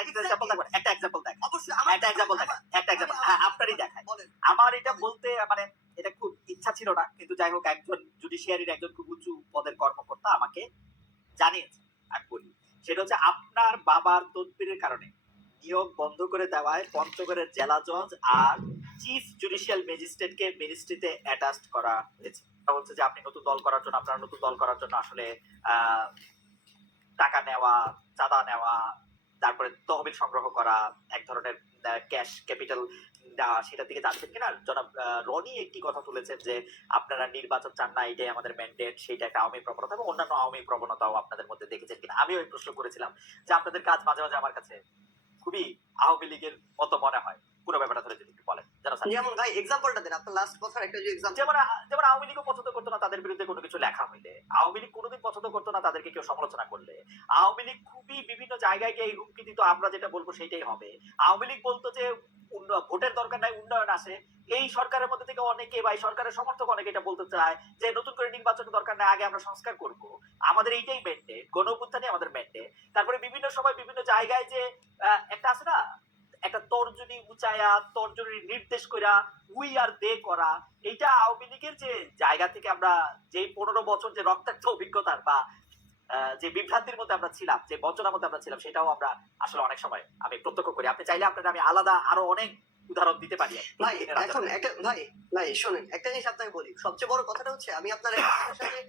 একটা এক্সাম্পল দেখ, অবশ্যই একটা এক্সাম্পল দেখ, একটা এক্সাম্পল আপনারই দেখায়। আমার এটা বলতে মানে এটা খুব ইচ্ছা ছিল না, কিন্তু যাই হোক একজন জুডিশিয়ারির একজন খুব উঁচু পদের কর্মকর্তা আমাকে জানিয়েছে। আমি বলি সেটা হচ্ছে আপনার বাবার তদবিরের কারণে নিয়োগ বন্ধ করে দেওয়ায় পঞ্চগড়ের জেলা জজ আর চিফ জুডিশিয়াল ম্যাজিস্ট্রেটকে মিনিস্ট্রিতে অ্যাটাচড করা হয়েছে। হচ্ছে যে আপনি নতুন দল করার জন্য, আপনার নতুন দল করার জন্য আসলে টাকা নেওয়া, চাঁদা নেওয়া, তারপরে তহবিল সংগ্রহ করা, এক ধরনের ক্যাশ ক্যাপিটাল দেওয়া, সেটা থেকে যাচ্ছেন কিনা। জনাব রনি একটি কথা তুলেছেন যে আপনারা নির্বাচন চান না, এটাই আমাদের ম্যান্ডেট, সেইটা একটা আওয়ামী প্রবণতা এবং অন্যান্য আওয়ামী প্রবণতাও আপনাদের মধ্যে দেখেছেন কিনা। আমিও এই প্রশ্ন করেছিলাম যে আপনাদের কাজ মাঝে মাঝে আমার কাছে খুবই আওয়ামী লীগের মতো মনে হয়। পুরো ব্যাপারটা ধরে যদি একটু বলেন। যেমন ভাই এক্সাম্পলটা দেন, আপনার লাস্ট কথার একটা যে এক্সাম্পল। যেমন আওয়ামী লীগও পছন্দ করতো না তাদের বিরুদ্ধে কোনো কিছু লেখা হইলে, আওয়ামী লীগ কোনোদিন পছন্দ করতো না তাদেরকে কেউ সমালোচনা করলে, আওয়ামী লীগ খুবই বিভিন্ন জায়গায় গিয়ে হুমকি দিত আমরা যেটা বলবো সেটাই হবে। আওয়ামী লীগ বলতো যে ভোটের দরকার নাই, উন্নয়ন আসে। এই সরকারের মধ্যে থেকে অনেকে বা এই সরকারের সমর্থক অনেকে এটা বলতে চায় যে নতুন করে নির্বাচনের দরকার নাই, আগে আমরা সংস্কার করব, আমাদের এইটাই ম্যান্ডেট, গণ অভ্যুত্থানই আমাদের ম্যান্ডেট। তারপরে বিভিন্ন সময় বিভিন্ন জায়গায় যে একটা আছে না, একটা তর্জনী উঁচায়া তর্জনী নির্দেশ করা, উই আর দে করা, এইটা আওয়ামী লীগের যে জায়গা থেকে আমরা যে 15 বছর যে রক্তাক্ত অভিজ্ঞতার বা যে বিভ্রান্তির মধ্যে আমরা ছিলাম, যে বঞ্চনার মধ্যে আমরা ছিলাম, সেটাও আমরা আসলে অনেক সময় আমি প্রত্যক্ষ করি। আপনি চাইলে আপনার আমি আলাদা আরো অনেক উদাহরণ দিতে পারি। ভাই এখন একটা ভাই শোনেন, একটা জিনিস আপনাকে বলি, সবচেয়ে বড় কথাটা হচ্ছে আমি আপনার সাথে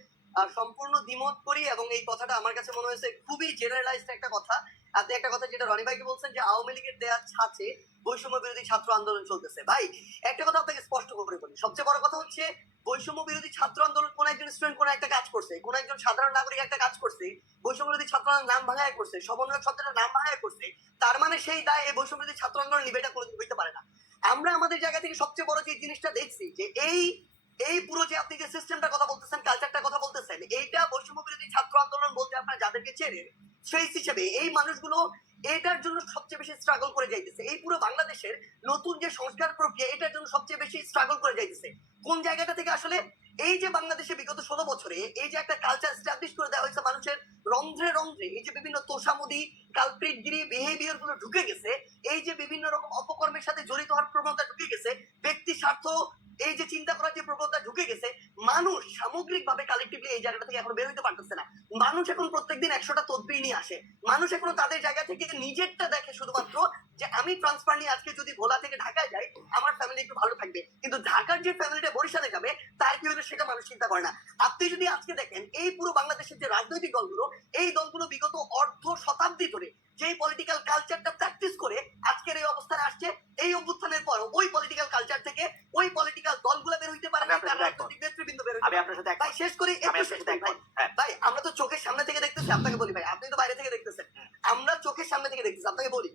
সম্পূর্ণ দ্বিমত করি এবং এই কথাটা আমার কাছে মনে হয়েছে খুবই জেনারেলাইজড একটা কথা। আপনি একটা কথা যেটা রনি ভাইকে বলছেন যে আওয়ামী লীগের দেয়া ছাঁচে বৈষম্য বিরোধী ছাত্র আন্দোলন চলতেছে। ভাই একটা কথা আপনাকে স্পষ্ট করে বলি, সবচেয়ে বড় কথা হচ্ছে বৈষম্য বিরোধী ছাত্র আন্দোলন কোন একজন স্টুডেন্ট কোন একটা কাজ করছে, কোন একজন সাধারণ নাগরিক একটা কাজ করছে, বৈষম্য বিরোধী ছাত্র নাম ভাঙায় করছে, সমন্বয়ক শব্দটা নাম ভাঙায় করছে, তার মানে সেই দায় এই বৈষম্য বিরোধী ছাত্র আন্দোলন নিবে, এটা কোনোদিন হইতে পারে না। আমরা আমাদের জায়গা থেকে সবচেয়ে বড় যে জিনিসটা দেখছি যে এই পুরো যে আপনি যে সিস্টেমটা কথা বলতেছেন, কালচারটা কথা বলতেছেন, এইটা বৈষম্য বিরোধী ছাত্র আন্দোলন বলতে আপনারা যাদেরকে চেনেন সেই হিসেবে এই মানুষগুলো এটার জন্য সবচেয়ে বেশি স্ট্রাগল করে যাইতেছে। এই পুরো বাংলাদেশের নতুন যে সংস্কার প্রক্রিয়া, এটার জন্য সবচেয়ে বেশি স্ট্রাগল করে যাইতেছে। কোন জায়গাটা থেকে আসলে এই যে বাংলাদেশে বিগত 16 বছরে এই যে একটা কালচার এস্টাবলিশ করে দেওয়া হয়েছে, মানুষের রন্ধ্রে রন্ধ্রে এই যে বিভিন্ন তোষামোদি কালপ্রিটগিরি বিহেভিয়ার গুলো ঢুকে গেছে, এই যে বিভিন্ন রকম অপকর্মের সাথে জড়িত হওয়ার প্রবণতা ঢুকে গেছে, ব্যক্তি স্বার্থ এই যে চিন্তা করার যে প্রবণতা ঢুকে গেছে, মানুষ সামগ্রিক ভাবে কালেক্টিভলি এই জায়গাটা থেকে এখন বের হইতে পারতেছে না। মানুষ এখন প্রত্যেকদিন 100টা তদবির নিয়ে আসে, মানুষ এখনো তাদের জায়গা থেকে নিজেরটা দেখে শুধুমাত্র যে আমি ট্রান্সফার নিয়ে আজকে যদি ভোলা থেকে ঢাকায় যাই আমার ফ্যামিলি একটু ভালো থাকবে, কিন্তু ঢাকার যে ফ্যামিলিটা বরিশালে যাবে তার কি হলো সেটা মানুষ চিন্তা করে না। আপনি যদি আজকে দেখেন এই পুরো বাংলাদেশের যে রাজনৈতিক দলগুলো, এই দলগুলো বিগত অর্ধ শতাব্দী ধরে যে পলিটিক্যাল কালচারটা প্র্যাকটিস করে আজকের এই অবস্থানে আসছে, এই অভ্যুত্থানের পর ওই পলিটিক্যাল কালচার থেকে ওই পলিটিক্যাল দলগুলো বের হইতে পারে না, তার রাজনৈতিক নেতৃবৃন্দ বের হইতে। আমি আপনার সাথে ভাই শেষ করি, ভাই আমরা তো চোখের সামনে থেকে দেখতেছি, আপনাকে বলি ভাই আপনি তো বাইরে থেকে দেখতেছেন, আমরা চোখের সামনে থেকে দেখতেছি। আপনাকে বলি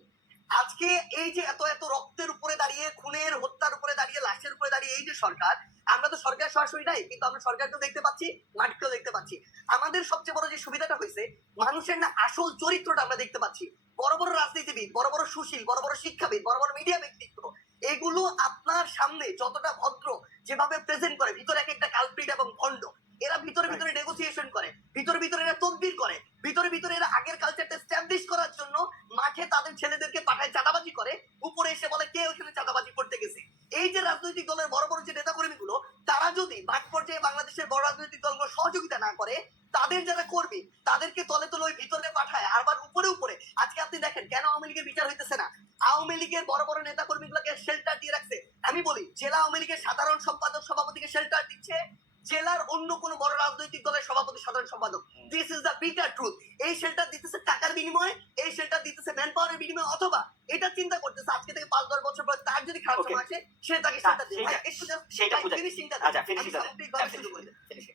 আজকে এই যে এত এত রক্তের উপরে দাঁড়িয়ে, খুনের হত্যার উপরে দাঁড়িয়ে, লাশের উপরে দাঁড়িয়ে এই যে সরকার, আমরা তো সরকার সরাসরি নাই, কিন্তু আমরা সরকারকেও দেখতে পাচ্ছি, মাঠকেও দেখতে পাচ্ছি। আমাদের সবচেয়ে বড় যে সুবিধাটা হয়েছে, মানুষের না আসল চরিত্রটা আমরা দেখতে পাচ্ছি। বড় বড় রাজনীতিবিদ, বড় বড় সুশীল, বড় বড় শিক্ষাবিদ, বড় বড় মিডিয়া ব্যক্তিত্ব, এগুলো আপনার সামনে যতটা ভদ্র যেভাবে প্রেজেন্ট করে, ভিতরে এক একটা কালপ্রিট এবং ভণ্ড। এরা ভিতরে ভিতরে নেগোসিয়েশন করে, ভিতরে ভিতরে এরা তদবির করে, ভিতরে ভিতরে এরা আগের কালচারটা এস্টাবলিশ করার জন্য মাঠে তাদের ছেলেদেরকে পাঠায় চাঁদাবাজি করে, উপরে এসে বলে কে ওখানে চাঁদাবাজি করতে গেছে। এই যে রাজনৈতিক দলের বড় বড় যে নেতা কর্মীগুলো, তারা যদি মাঠ পর্যায়ে বাংলাদেশের বড় রাজনৈতিক দলগুলো সহযোগিতা না করে, তাদের যারা কর্মী তাদেরকে তলে তলে ওই ভিতরে পাঠায়, আবার উপরে উপরে আজকে আপনি দেখেন কেন আওয়ামী লীগের বিচার হইতেছে না। আওয়ামী লীগের বড় বড় নেতা কর্মীগুলোকে শেল্টার দিয়ে রাখছে। আমি বলি জেলা আওয়ামী লীগের সাধারণ সম্পাদক সভাপতিকে শেল্টার দিচ্ছে জেলার অন্য কোন বড় রাজনৈতিক দলের সভাপতি সাধারণ সম্পাদক। This is the bitter truth. এই শেল্টার দিতেছে টাকার বিনিময়ে, এই শেল্টার দিতেছে ম্যান পাওয়ারের বিনিময়ে, অথবা এটা চিন্তা করতেছে আজকে থেকে 5-10 বছর পর তার যদি খারাপ সময় আসে সে তাকে শেল্টার দেবে।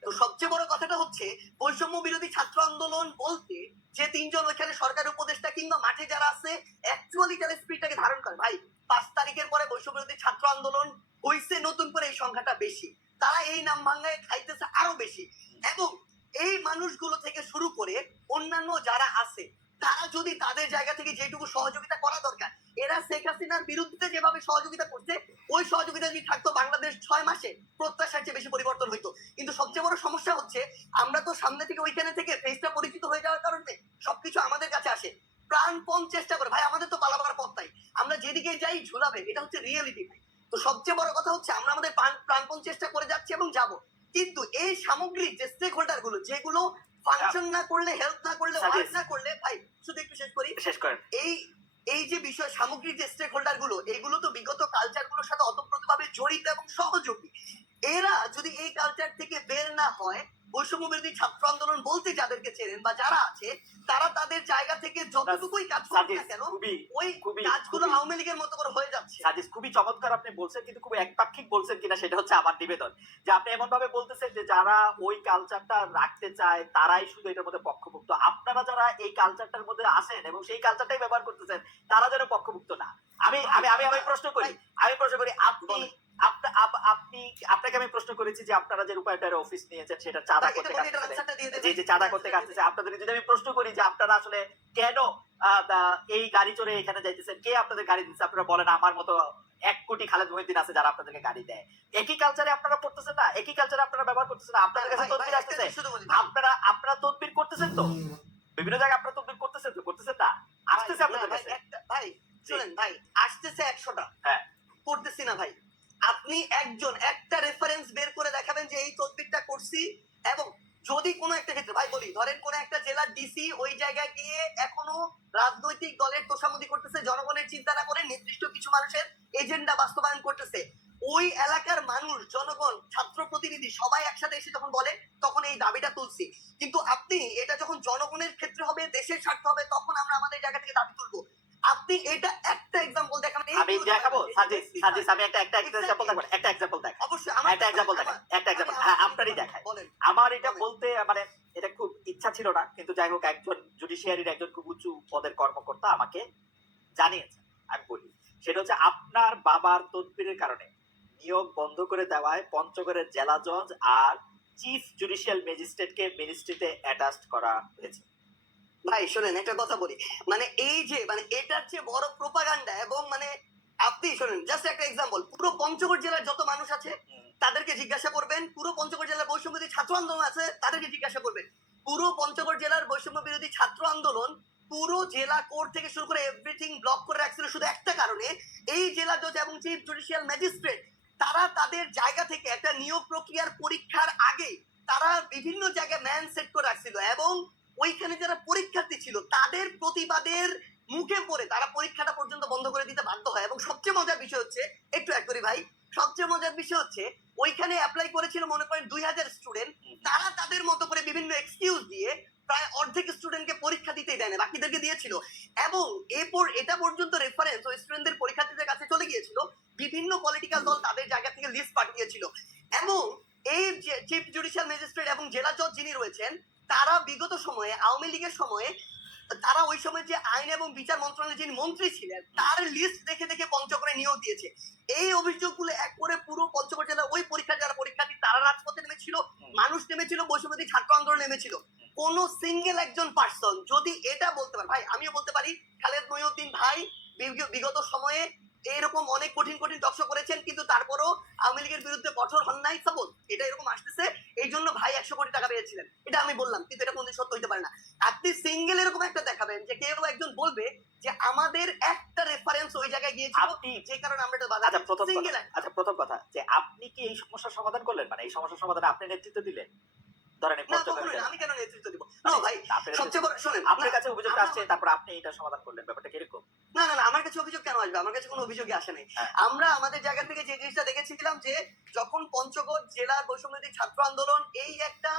তো সবচেয়ে বড় কথাটা হচ্ছে বৈষম্য বিরোধী ছাত্র আন্দোলন বলতে যে তিনজন ওইখানে সরকারি উপদেষ্টা কিংবা মাঠে যারা আছে অ্যাকচুয়ালি তার স্পিরিটটাকে ধারণ করে। ভাই 5 তারিখের পরে বৈষম্য বিরোধী ছাত্র আন্দোলন হইছে নতুন করে এই সংখ্যাটা বেশি, তারা এই নাম ভাঙায় খাইতেছে আরো বেশি। এবং এই মানুষগুলো থেকে শুরু করে অন্যান্য যারা আছে, তারা যদি তাদের জায়গা থেকে যেটুকু সহযোগিতা করা দরকার, এরা শেখ হাসিনার বিরুদ্ধে যেভাবে সহযোগিতা করছে, ওই সহযোগিতা যদি থাকতো বাংলাদেশ 6 মাসে প্রত্যাশার চেয়ে বেশি পরিবর্তন হইতো। কিন্তু সবচেয়ে বড় সমস্যা হচ্ছে আমরা তো সামনে থেকে ওইখানে থেকে ফেসটা পরিচিত হয়ে যাওয়ার কারণে সবকিছু আমাদের কাছে আসে। প্রাণপণ চেষ্টা করে। ভাই আমাদের তো পালাবার পথ নাই, আমরা যেদিকে যাই ঝুলাবে, এটা হচ্ছে রিয়েলিটি ভাই। তো সবচেয়ে বড় কথা হচ্ছে আমরা আমাদের প্রাণপণ চেষ্টা করে যাচ্ছি এবং যাব, কিন্তু এই সামগ্রিক যে স্টেক হোল্ডার গুলো, যেগুলো ফাংশন না করলে, হেল্প না করলে, ওয়ার্ক না করলে, ভাই শুধু একটু শেষ করি, শেষ করেন। এই এই যে বিষয় সামগ্রিক যে স্টেক হোল্ডার গুলো, এগুলো তো বিগত কালচার গুলোর সাথে অতপ্রতভাবে জড়িত এবং সহযোগী। এরা যদি এই কালচার থেকে বের না হয়, বৈষম্য বিরোধী ছাত্র আন্দোলন বলতে যাদেরকে চেনেন বা যারা আছে, তারা তাদের জায়গা থেকে যতটুকুই কাজ করুক না কেন, ওই কাজগুলো আওয়ামী লীগের মতো করে হয়ে যাচ্ছে। সাজিস খুবই চমৎকার আপনি বলছেন, কিন্তু খুব একপাক্ষিক বলছেন কিনা সেটা হচ্ছে আমার নিবেদন। যে আপনি এমন ভাবে বলতেছেন যে যারা ওই কালচারটা রাখতে চায় তারাই শুধু এটার মধ্যে পক্ষভুক্ত, আপনারা যারা এই কালচারটার মধ্যে আসেন এবং সেই কালচারটাই ব্যবহার করতেছেন তারা যেন পক্ষভুক্ত না। আমি আমি আমি আমি প্রশ্ন করি, আপনি আপনি আপনাকে আমি প্রশ্ন করেছি যে আপনারা যে রূপায়টার অফিস নিয়েছেন সেটা চাঁদা করতে যে চাঁদা করতে কাটতেছে, আপনাদের যদি আমি প্রশ্ন করি যে আপনারা আসলে কেন এই গাড়ি চড়ে এখানে যাইতেছেন, কে আপনাদের গাড়ি দিচ্ছে, আপনারা বলেন আমার মতো 1 কোটি খালেদ মহিউদ্দিন আছে যারা আপনাদেরকে গাড়ি দেয়। একই কালচারে আপনারা পড়তেছেন না, একই কালচারে আপনারা ব্যবহার করতেছেন না, আপনাদের কাছে তদবির আসতেছে, আপনারা তদবির করতেছেন তো, বিভিন্ন জায়গায় আপনারা তদবির করতেছেন তো, করতেছেন না, আসতেছে আপনাদের কাছে। ভাই শুনেন ভাই, আসতেছে 100টা, হ্যাঁ করতেছি না ভাই। আপনি একজন একটা রেফারেন্স বের করে দেখাবেন যে এই তদবিরটা করছি। এবং যদি কোনো একটা ক্ষেত্রে ভাই বলি, ধরেন কোন একটা জেলার ডিসি ওই জায়গায় গিয়ে এখনো রাজনৈতিক দলের তোষামোদি করতেছে, জনগণের চিন্তা না করে নির্দিষ্ট কিছু মানুষের এজেন্ডা বাস্তবায়ন করতেছে, ওই এলাকার মানুষ, জনগণ, ছাত্র প্রতিনিধি সবাই একসাথে এসে যখন বলে, তখন এই দাবিটা তুলছি। কিন্তু আপনি এটা যখন জনগণের ক্ষেত্রে হবে, দেশের স্বার্থ হবে, তখন আমরা আমাদের জায়গা থেকে দাবি তুলবো। আপনি এটা একটা এক্সাম্পল দেখাবেন। আমি দেখাবো সাজিস, সাজিস আমি একটা এক্সাম্পল দেখাবো, একটা এক্সাম্পল দেখাবো, অবশ্যই একটা এক্সাম্পল দেখাবো, একটা এক্সাম্পল আপনারই দেখায়। আমার এটা বলতে মানে এটা খুব ইচ্ছা ছিল না, কিন্তু যাই হোক একজন জুডিশিয়ারির একজন খুব উঁচু পদের কর্মকর্তা আমাকে জানিয়েছেন, আমি বলি সেটা হচ্ছে আপনার বাবার তদবিরের কারণে নিয়োগ বন্ধ করে দেওয়ায় পঞ্চগড়ের জেলা জজ আর চিফ জুডিশিয়াল ম্যাজিস্ট্রেটকে মিনিস্ট্রিতে অ্যাটাচড করা হয়েছে। ভাই শোনেন একটা কথা বলি, মানে এই যে মানে এটার চেয়ে বড় প্রোপাগান্ডা, এবং মানে আপনি শোনেন জাস্ট একটা এক্সাম্পল, পুরো পঞ্চগড় জেলার যত মানুষ আছে তাদেরকে জিজ্ঞাসা করবেন, পুরো পঞ্চগড় জেলার বৈষম্য বিরোধী ছাত্র আন্দোলন আছে তাদেরকে জিজ্ঞাসা করবেন, পুরো পঞ্চগড় জেলার বৈষম্য বিরোধী ছাত্র আন্দোলন পুরো জেলা কোর্ট থেকে শুরু করে এভরিথিং ব্লক করে রাখছিল শুধু একটা কারণে, এই জেলা জজ এবং চিফ জুডিশিয়াল ম্যাজিস্ট্রেট তারা তাদের জায়গা থেকে একটা নিয়োগ প্রক্রিয়ার পরীক্ষার আগে তারা বিভিন্ন জায়গায় ম্যান সেট করে রাখছিল, এবং ওইখানে যারা পরীক্ষার্থী ছিল তাদের প্রতিবাদের মুখে পড়ে তারা পরীক্ষাটা পর্যন্ত বন্ধ করে দিতে বাধ্য হয়। এবং সবচেয়ে মজার বিষয় হচ্ছে, একটু এক করি ভাই, সবচেয়ে মজার বিষয় হচ্ছে ওইখানে অ্যাপ্লাই করেছিল মনে করেন 2000 স্টুডেন্ট, তারা তাদের মতো করে বিভিন্ন এক্সকিউজ দিয়ে প্রায় অর্ধেক স্টুডেন্টকে পরীক্ষা দিতেই দেয় না, বাকিদেরকে দিয়েছিল। এবং এরপর এটা পর্যন্ত রেফারেন্স ওই স্টুডেন্টদের পরীক্ষার্থীদের কাছে চলে গিয়েছিল, বিভিন্ন পলিটিক্যাল দল তাদের জায়গা থেকে লিস্ট পাঠিয়েছিল। এবং এই চিফ জুডিশিয়াল ম্যাজিস্ট্রেট এবং জেলা জজ যিনি রয়েছেন, তারা বিগত সময়ে আওয়ামী লীগের সময়ে তারা ওই সময় যে আইন এবং বিচার মন্ত্রণালয়ের যিনি মন্ত্রী ছিলেন তার লিস্ট দেখে দেখে পঞ্চগড়ে নিয়োগ দিয়েছে। এই অভিযোগগুলো এক করে পুরো পঞ্চগড় জেলার ওই পরীক্ষা যারা পরীক্ষার্থী তারা রাজপথে নেমেছিল, মানুষ নেমেছিল, বৈষম্যবিরোধী ছাত্র আন্দোলন নেমেছিল। কোন সিঙ্গেল একজন পার্সন যদি এটা বলতে পারে, ভাই আমিও বলতে পারি খালেদ মহিউদ্দিন ভাই বিগত সময়ে এরকম অনেক কঠিন কঠিন টকশো করেছেন, কিন্তু তারপরও আওয়ামী লীগের বিরুদ্ধে কঠোর হন নাই। সাপোজ এটা এরকম আসতেছে এই জন্য ভাই 100 কোটি টাকা পেয়েছিলেন, এটা আমি বললাম, কিন্তু এটা কোনদিন সত্য হইতে পারে না। আপনি সিঙ্গেল এরকম একটা দেখাবেন যে কেউ একজন বলবে যে আমাদের একটা রেফারেন্স ওই জায়গায় গিয়েছিল, যে কারণে আমরা এটা বাধা। আচ্ছা প্রথম কথা যে আপনি কি এই সমস্যার সমাধান করলেন, মানে এই সমস্যার সমাধানে আপনি নেতৃত্ব দিলেন? ধরেন আমি কেন নেতৃত্ব দিব? না ভাই, সবচেয়ে বড় শুনেন, আপনার কাছে অভিযোগ আসছে তারপর আপনি এটা সমাধান করলেন, ব্যাপারটা কিরকম? না না না, আমার কাছে অভিযোগ কেন আসবে? আমার কাছে কোনো অভিযোগই আসে নাই। আমরা আমাদের জায়গা থেকে যে জিনিসটা দেখেছিলাম যে যখন পঞ্চগড় জেলার বৈষম্যবিরোধী ছাত্র আন্দোলন এই একটা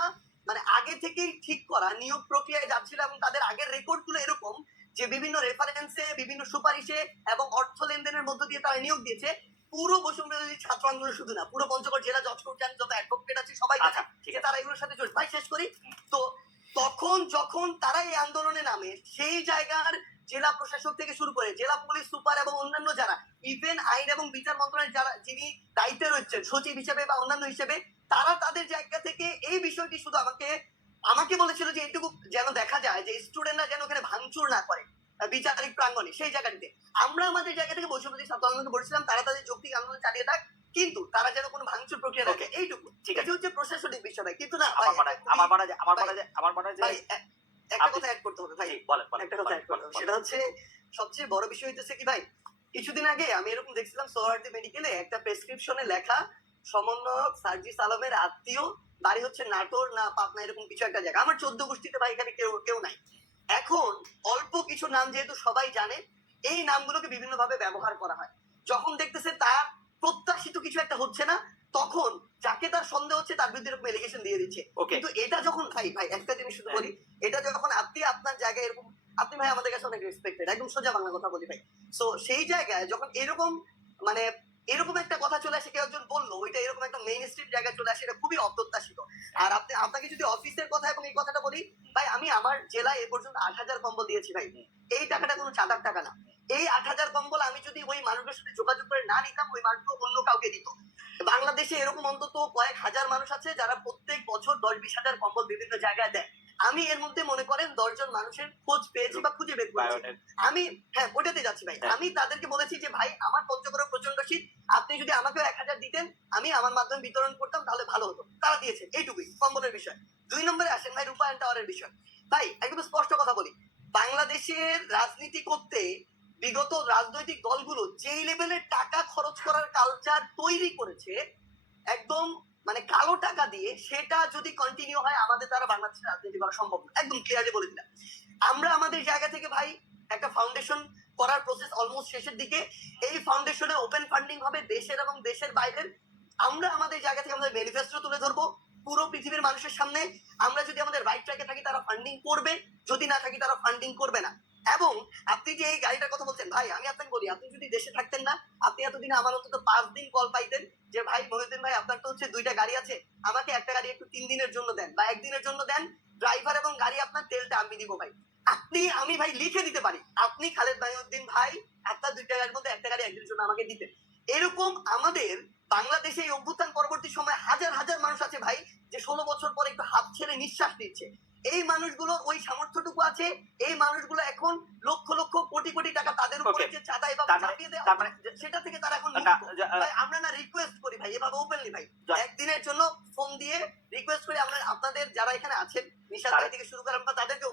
মানে আগে থেকেই ঠিক করা নিয়োগ প্রক্রিয়ায় যাচ্ছিল, এবং তাদের আগের রেকর্ড গুলো এরকম যে বিভিন্ন রেফারেন্সে, বিভিন্ন সুপারিশে এবং অর্থ লেনদেনের মধ্য দিয়ে তারা নিয়োগ দিয়েছে। পুরো বৈষম্যবিরোধী ছাত্র আন্দোলন শুধু না, পুরো পঞ্চগড় জেলা জজ কোর্ট যত অ্যাডভোকেট আছে সবাই তারা এগুলোর সাথে জড়িত। ভাই শেষ করি তো, তখন যখন তারা এই আন্দোলনে নামে সেই জায়গার জেলা প্রশাসক থেকে শুরু করে জেলা পুলিশ সুপার এবং অন্যান্য যারা, ইভেন আইন এবং বিচার মন্ত্রণালয়ের যারা যিনি দায়িত্বে রয়েছেন সচিব হিসেবে বা অন্যান্য হিসেবে, তারা তাদের জায়গা থেকে এই বিষয়টি শুধু আমাকে বলেছিল যে এটুকু যেন দেখা যায় যে স্টুডেন্টরা যেন ওখানে ভাঙচুর না করে বিচারিক প্রাঙ্গণে, সেই জায়গাটিতে আমরা আমাদের জায়গা থেকে বৈষম্যবিরোধী ছাত্র আন্দোলনকে বলেছিলাম তারা তাদের যৌক্তিক আন্দোলন চালিয়ে থাক, কিন্তু তারা যেন কোনো ভাঙচুর প্রক্রিয়া রাখে, এইটুকু। ঠিক আছে, হচ্ছে প্রশাসনিক বিষয়, কিন্তু না আমার মনে হয় একটা আপনি- কথা অ্যাড করতে হবে ভাই, জি, বলেন বলেন, একটা কথা বলেন, অ্যাড করতে বলেন, হবে। বলেন। সেটা হচ্ছে সবচেয়ে বড় বিষয় হইতেছে কি ভাই, কিছুদিন আগে আমি এরকম দেখছিলাম সোহরাওয়ার্দী মেডিকেলে একটা প্রেসক্রিপশনে লেখা সমন্বয়ক সার্জিস আলমের আত্মীয়, বাড়ি হচ্ছে নাটোর না পাবনা এরকম কিছু একটা জায়গা। আমার 14 গোষ্ঠীতে ভাই এখানে কেউ কেউ নাই। এখন অল্প কিছু নাম যেহেতু সবাই জানে, এই নামগুলোকে বিভিন্ন ভাবে ব্যবহার করা হয়। যখন দেখতেছে তার প্রত্যাশিত কিছু একটা হচ্ছে না, তখন যাকে তার সন্দেহ হচ্ছে তার বিরুদ্ধে এরকম এলিগেশন দিয়ে দিচ্ছে। ওকে, কিন্তু এটা যখন ভাই ভাই একটা জিনিস শুধু বলি, এটা যখন আপনি আপনার জায়গায় এরকম, আপনি ভাই আমাদের কাছে অনেক রেসপেক্টেড, একদম সোজা বাংলা কথা বলি ভাই। সো সেই জায়গায় যখন এরকম মানে এরকম একটা কথা চলে আসে, কেউ একজন বললো ওইটা এরকম একটা মেইন স্ট্রিম জায়গায় চলে আসে, এটা খুবই অপ্রত্যাশিত। আর আপনি আপনাকে যদি অফিসের কথা এবং এই কথাটা বলি ভাই, আমি আমার জেলায় এ পর্যন্ত 8,000 কম্বল দিয়েছি ভাই। এই টাকাটা কোনো চাঁদার টাকা না। এই 8,000 কম্বল আমি যদি ওই মানুষের সাথে যোগাযোগ করে না নিতাম, ওই মানুষগুলো অন্য কাউকে দিত। বাংলাদেশে এরকম অন্তত কয়েক হাজার মানুষ আছে যারা প্রত্যেক বছর 10-20 হাজার কম্বল বিভিন্ন জায়গায় দেয়। আমি এর মধ্যে মনে করেন 10 জন মানুষের খোঁজ পেয়েছি বা খুঁজে বের করেছি। বায়োনেট, আমি হ্যাঁ ওটাতে যাচ্ছি ভাই। হ্যাঁ। আমি তাদেরকে বলেছি যে ভাই আমার পঞ্চগড়ে প্রচন্ড শীত, আপনি যদি আমাকেও 1,000 দিতেন, আমি আমার মাধ্যমে বিতরণ করতাম, তাহলে ভালো হতো। তারা দিয়েছে, এইটুকুই কম্বলের বিষয়। 2 নম্বরে আসেন ভাই রূপায়ণ টাওয়ারের বিষয়। ভাই একদম স্পষ্ট কথা বলি, বাংলাদেশের রাজনীতি করতে বিগত রাজনৈতিক দলগুলো যেই লেভেলের টাকা খরচ করার কালচার তৈরি করেছে, একদম মানে কালো টাকা দিয়ে, সেটা যদি কন্টিনিউ হয় আমাদের দ্বারা বাংলাদেশের রাজনীতি করা সম্ভব না। একদম ক্লিয়ারলি বলে দিলাম। আমরা আমাদের জায়গা থেকে ভাই একটা ফাউন্ডেশন করার প্রসেস অলমোস্ট শেষের দিকে। এই ফাউন্ডেশনে ওপেন ফান্ডিং হবে দেশের এবং দেশের বাইরের। আমরা আমাদের জায়গা থেকে আমাদের ম্যানিফেস্টো তুলে ধরবো পুরো পৃথিবীর মানুষের সামনে। আমরা যদি আমাদের রাইট ট্র্যাকে থাকি তারা ফান্ডিং করবে, যদি না থাকি তারা ফান্ডিং করবে না। এবং আপনি যে এই গাড়িটার কথা বলছেন ভাই, আমি আপনাকে বলি, আপনি যদি দেশে থাকতেন না, আপনি এতদিনে আমার অন্তত 5 দিন কল পাইতেন যে ভাই মহিউদ্দিন ভাই আপনার তো হচ্ছে 2টা গাড়ি আছে, আমাকে একটা গাড়ি একটু 3 দিনের জন্য দেন বা 1 দিনের জন্য দেন, ড্রাইভার এবং গাড়ি আপনার, তেলটা আমি দিব ভাই। আপনি আমি ভাই লিখে দিতে পারি, আপনি খালেদ মাহিউদ্দিন ভাই আপনার 2টা গাড়ির মধ্যে একটা গাড়ি একদিনের জন্য আমাকে দিতেন। এরকম আমাদের বাংলাদেশে এই অভ্যুত্থান পরবর্তী সময় হাজার হাজার মানুষ আছে ভাই, যে 16 বছর পরে একটু হাত ছেড়ে নিঃশ্বাস নিচ্ছে। এই মানুষগুলোর ওই সামর্থ্যটুকু আছে। এই মানুষগুলো এখন লক্ষ লক্ষ কোটি কোটি টাকা তাদের উপরে Okay, যে চাঁদা এভাবে তার মানে- চাপিয়ে দেওয়া তার মানে হচ্ছে, সেটা থেকে তারা এখন না, মুক্ত। যা- ভাই আমরা না রিকোয়েস্ট করি ভাই এভাবে ওপেনলি ভাই, যা- একদিনের জন্য ফোন দিয়ে রিকোয়েস্ট করি, আমরা আপনাদের যারা এখানে আছেন নিশাদ ভাই থেকে শুরু করে আমরা তাদেরকে